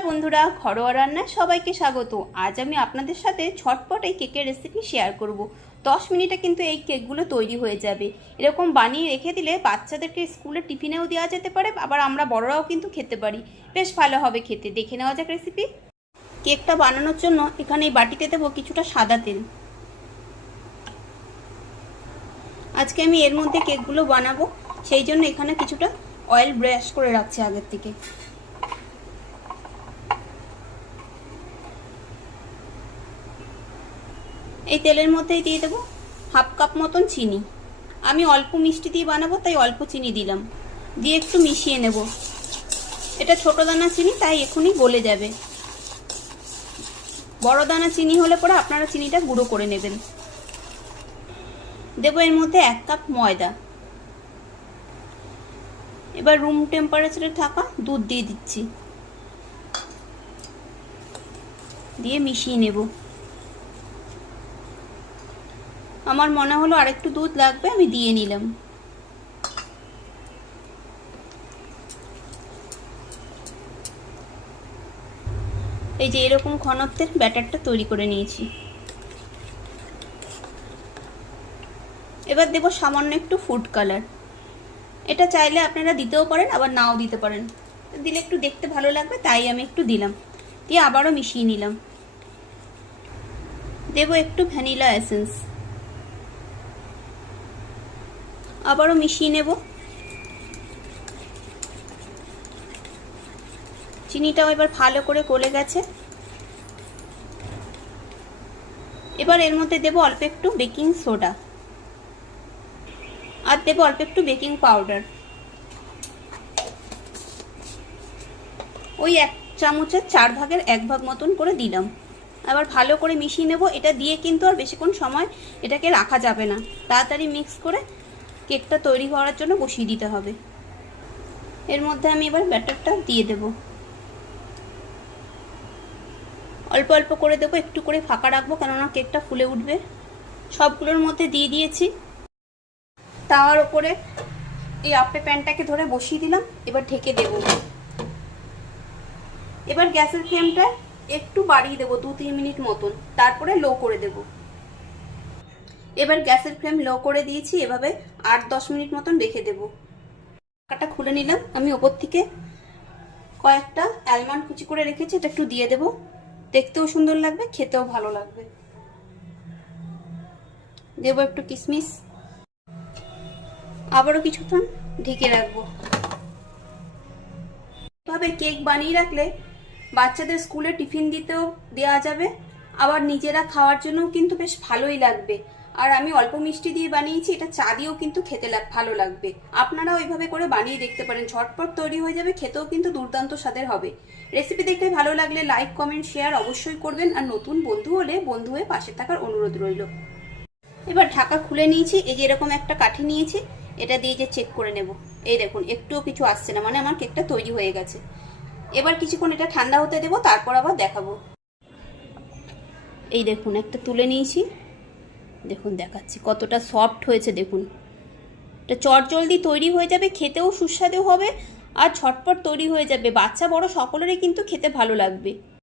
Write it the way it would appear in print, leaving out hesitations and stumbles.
নমস্কার বন্ধুরা, ঘরোয়া রান্নায় সবাইকে স্বাগত। আজ আমি আপনাদের সাথে ঝটপট এই কেকের রেসিপি শেয়ার করব। 10 মিনিটে কিন্তু এই কেকগুলো তৈরি হয়ে যাবে। এরকম বানিয়ে রেখে দিলে বাচ্চাদেরকে স্কুলে টিফিনেও দেওয়া যেতে পারে, আবার আমরা বড়রাও কিন্তু খেতে পারি। বেশ ভালো হবে খেতে। দেখে নেওয়া যাক রেসিপি। কেকটা বানানোর জন্য এখানে এই বাটিতে দেবো কিছুটা সাদা তেল। আজকে আমি এর মধ্যে কেকগুলো বানাবো, সেই জন্য এখানে কিছুটা অয়েল ব্রাশ করে রাখছি আগের থেকে। এই তেলের মধ্যেই দিয়ে দেবো হাফ কাপ মতন চিনি। আমি অল্প মিষ্টি দিয়ে বানাবো, তাই অল্প চিনি দিলাম। দিয়ে একটু মিশিয়ে নেব। এটা ছোট দানা চিনি, তাই এখনই গলে যাবে। বড় দানা চিনি হলে পরে আপনারা চিনিটা গুঁড়ো করে নেবেন। দেবো এর মধ্যে 1 কাপ ময়দা। এবার রুম টেম্পারেচারে থাকা দুধ দিয়ে দিচ্ছি, দিয়ে মিশিয়ে নেব। আমার মনে হলো আরেকটু দুধ লাগবে, আমি দিয়ে নিলাম। এই যে এরকম ঘনত্বের ব্যাটারটা তৈরি করে নিয়েছি। এবার দেব সামান্য একটু ফুড কালার। এটা চাইলে আপনারা দিতেও পারেন, আবার নাও দিতে পারেন। দিলে একটু দেখতে ভালো লাগবে, তাই আমি একটু দিলাম। দিয়ে আবারও মিশিয়ে নিলাম। দেব একটু ভ্যানিলা এসেন্স। আবারও মিশিয়ে নেব। চিনিটাও এবার ভালো করে গলে গেছে। এবার এর মধ্যে দেব অল্প একটু বেকিং সোডা, আর দেব অল্প একটু বেকিং পাউডার। ওই 1 চামচের 4 ভাগের 1 ভাগ মতন করে দিলাম। আবার ভালো করে মিশিয়ে নেব। এটা দিয়ে কিন্তু আর বেশিক্ষণ সময় এটাকে রাখা যাবে না, তাড়াতাড়ি মিক্স করে কেকটা তৈরি করার জন্য বসিয়ে দিতে হবে। এর মধ্যে আমি এবার ব্যাটারটা দিয়ে দেব। অল্প অল্প করে দেবো, একটু করে ফাঁকা রাখবো, কেননা কেকটা ফুলে উঠবে। সবগুলোর মধ্যে দিয়ে দিয়েছি। তাওয়ার ওপরে এই আপে প্যানটাকে ধরে বসিয়ে দিলাম। এবার ঢেকে দেব। এবার গ্যাসের ফ্লেমটা একটু বাড়িয়ে দেবো 2-3 মিনিট মতন, তারপরে লো করে দেব। এবার গ্যাসের ফ্লেম লো করে দিয়েছি। এভাবে 8-10 মিনিট মতন রেখে দেব। ঢাকাটা খুলে নিলাম। আমি ওপর থেকে কয়েকটা আলমন্ড কুচি করে রেখেছি, এটা একটু দিয়ে দেব। দেখতেও সুন্দর লাগবে, খেতেও ভালো লাগবে। দেব একটু কিশমিশ। আবারও কিছুক্ষণ ঢেকে রাখবো। এভাবে কেক বানিয়ে রাখলে বাচ্চাদের স্কুলে টিফিন দিতেও দেওয়া যাবে, আবার নিজেরা খাওয়ার জন্যও কিন্তু বেশ ভালোই লাগবে। আর আমি অল্প মিষ্টি দিয়ে বানিয়েছি, এটা চা দিয়েও কিন্তু খেতে ভালো লাগবে। আপনারাও এইভাবে করে বানিয়ে দেখতে পারেন, ঝটপট তৈরি হয়ে যাবে, খেতেও কিন্তু দুর্দান্ত স্বাদের হবে। রেসিপি দেখতে ভালো লাগলে লাইক, কমেন্ট, শেয়ার অবশ্যই করবেন। আর নতুন বন্ধু হলে বন্ধু হয়ে পাশে থাকার অনুরোধ রইল। এবার ঢাকা খুলে নিয়েছি। এই যে এরকম একটা কাঠি নিয়েছি, এটা দিয়ে যে চেক করে নেব। এই দেখুন একটুও কিছু আসছে না, মানে আমার কেকটা তৈরি হয়ে গেছে। এবার কিছুক্ষণ এটা ঠান্ডা হতে দেবো, তারপর আবার দেখাবো। এই দেখুন একটা তুলে নিয়েছি, দেখুন দেখাচ্ছি কতটা সফট হয়েছে। দেখুন এটা চটজলদি তৈরি হয়ে যাবে, খেতেও সুস্বাদু হবে, আর ঝটপট তৈরি হয়ে যাবে। বাচ্চা বড় সকলেরই কিন্তু খেতে ভালো লাগবে।